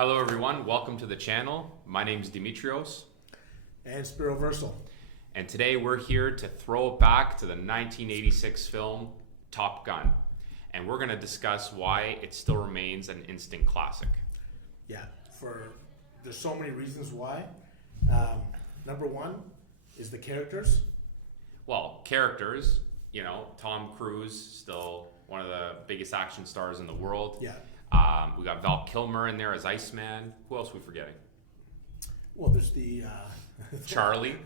Hello everyone, welcome to the channel. My name is Dimitrios. And Spiro Versal. And today we're here to throw it back to the 1986 film Top Gun. And we're going to discuss why it still remains an instant classic. Yeah, there's so many reasons why. Number one is the characters. Well, characters, Tom Cruise, still one of the biggest action stars in the world. Yeah. We got Val Kilmer in there as Iceman. Who else are we forgetting? Well, there's the... Charlie.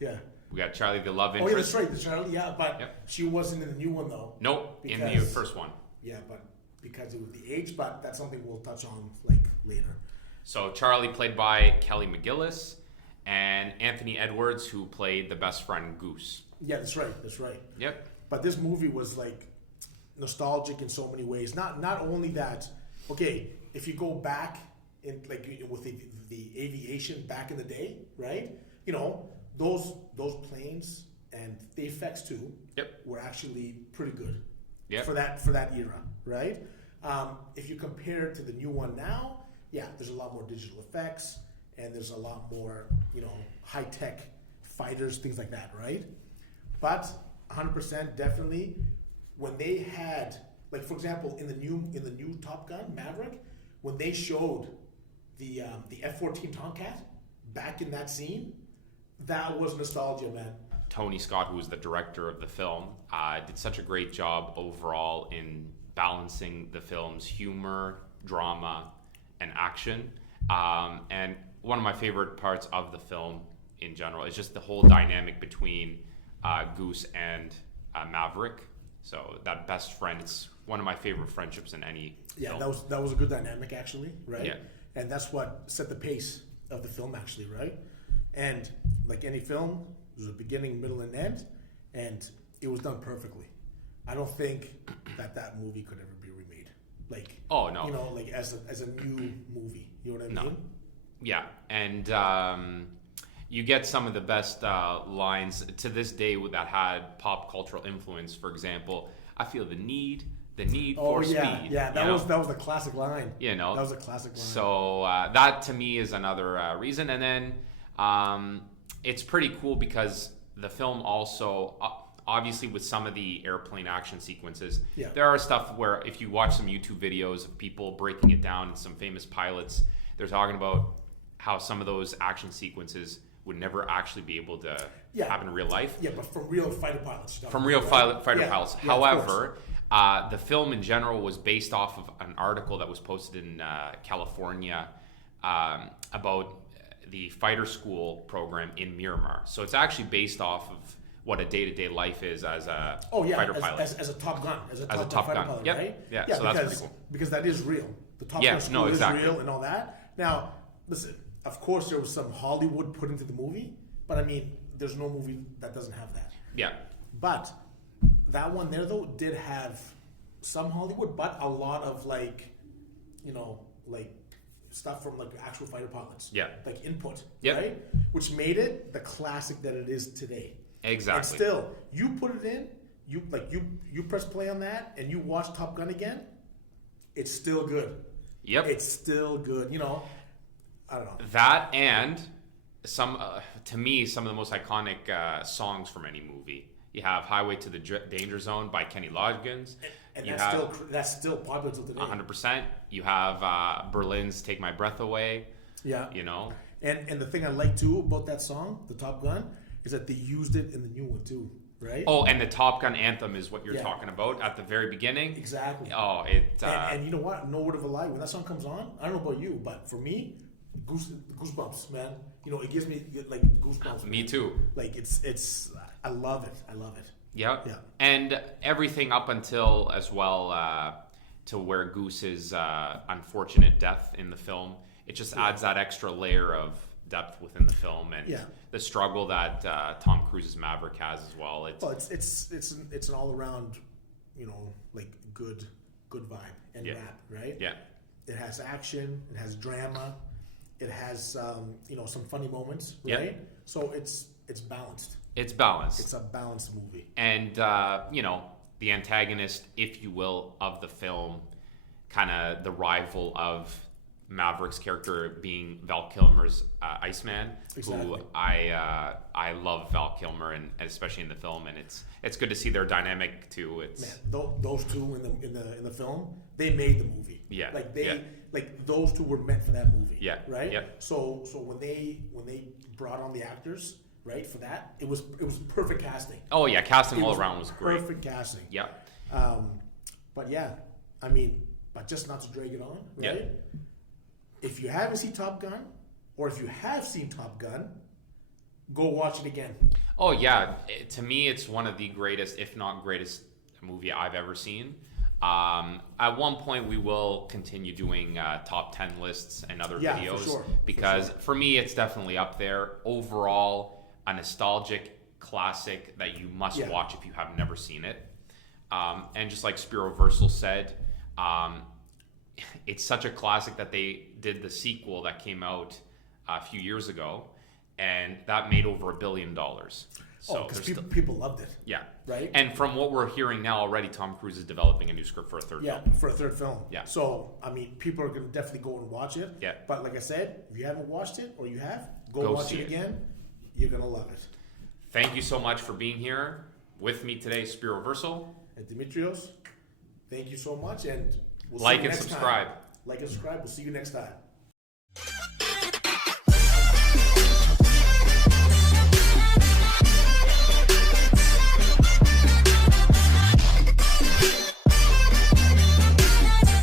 Yeah. We got Charlie, the love interest. Oh, yeah, that's right, the Charlie, yeah, but she wasn't in the new one, though. Nope, in the first one. Yeah, but because it was the age, but that's something we'll touch on, later. So Charlie played by Kelly McGillis, and Anthony Edwards, who played the best friend Goose. Yeah, that's right. Yep. But this movie was, nostalgic in so many ways. Not only that... Okay, if you go back in with the aviation back in the day, right? Those planes and the effects too. Yep. Were actually pretty good. Yep. For that era, right? If you compare it to the new one now, yeah, there's a lot more digital effects and there's a lot more high tech fighters, things like that, right? But 100% definitely when they had. Like, for example, in the new Top Gun Maverick, when they showed the F-14 Tomcat back in that scene, that was nostalgia, man. Tony Scott, who was the director of the film, did such a great job overall in balancing the film's humor, drama, and action. And one of my favorite parts of the film in general is just the whole dynamic between Goose and Maverick. So that best friend, it's one of my favorite friendships in any film. That was a good dynamic, actually, right? Yeah. And that's what set the pace of the film, actually, right? And like any film, there's a beginning, middle, and end, and it was done perfectly. I don't think that movie could ever be remade. Oh no. As a new movie. You know what I mean? Yeah, and you get some of the best lines to this day that had pop cultural influence. For example, I feel the need for speed. Yeah, that was the classic line. That was a classic line. So that to me is another reason. And then it's pretty cool because the film also, obviously with some of the airplane action sequences, there are stuff where if you watch some YouTube videos of people breaking it down and some famous pilots, they're talking about how some of those action sequences would never actually be able to happen in real life. Yeah, but from real fighter pilots. From real fighter pilots. However, the film in general was based off of an article that was posted in California about the fighter school program in Miramar. So it's actually based off of what a day-to-day life is as a fighter pilot. As a Top Gun. As a Top Gun fighter pilot, right? Yeah, so that's pretty cool. Because that is real. The Top Gun school is real and all that. Now, listen, of course there was some Hollywood put into the movie, but I mean, there's no movie that doesn't have that. Yeah. But that one there, though, did have some Hollywood, but a lot of stuff from actual fighter pilots. Yeah. Input, right? Which made it the classic that it is today. Exactly. And still, you put it in, you press play on that, and you watch Top Gun again, it's still good. Yep. It's still good. I don't know. That and some, to me, some of the most iconic songs from any movie. You have "Highway to the Danger Zone" by Kenny Loggins, and that's still popular till today. 100%. You have Berlin's "Take My Breath Away." Yeah. And the thing I like too about that song, the Top Gun, is that they used it in the new one too, right? Oh, and the Top Gun anthem is what you're talking about at the very beginning. Exactly. Oh, and you know what? No word of a lie. When that song comes on, I don't know about you, but for me, goosebumps, man. It gives me goosebumps. Me too. It's I love it. Yeah. And everything up until as well to where Goose's unfortunate death in the film, it just adds that extra layer of depth within the film and the struggle that Tom Cruise's Maverick has as well. It's an all around, good vibe and rap, right? Yeah. It has action. It has drama. It has some funny moments, right? Yep. So it's balanced. It's balanced. It's a balanced movie. And the antagonist, if you will, of the film, kind of the rival of Maverick's character being Val Kilmer's Iceman, Exactly. who I love Val Kilmer, and especially in the film, and it's good to see their dynamic too. It's Man, those two in the film, they made the movie. Yeah, like they yeah. like those two were meant for that movie. Yeah, right. yeah. So when they brought on the actors, right, for that, it was perfect casting. Oh yeah, casting It all around was great. Perfect casting. Yeah, But yeah, I mean, but just not to drag it on, right? Yeah. If you haven't seen Top Gun, or if you have seen Top Gun, go watch it again. Oh yeah, to me it's one of the greatest, if not greatest, movie I've ever seen. At one point we will continue doing top 10 lists and other Yeah, videos, for sure, because for me it's definitely up there. Overall, a nostalgic classic that you must Yeah. watch if you have never seen it. And just like Spiro Versal said, it's such a classic that they did the sequel that came out a few years ago, and that made over $1 billion. So because there's people loved it. yeah. Right? And from what we're hearing now already, Tom Cruise is developing a new script for a third Yeah, film. for a third film. Yeah. So, I mean, people are going to definitely go and watch it. Yeah. But like I said, if you haven't watched it, or you have, go Go watch see it it. again. You're going to love it. Thank you so much for being here with me today, Spiro Versal. And Dimitrios, thank you so much. And we'll Like see you and next subscribe. time. Like and subscribe. We'll see you next time.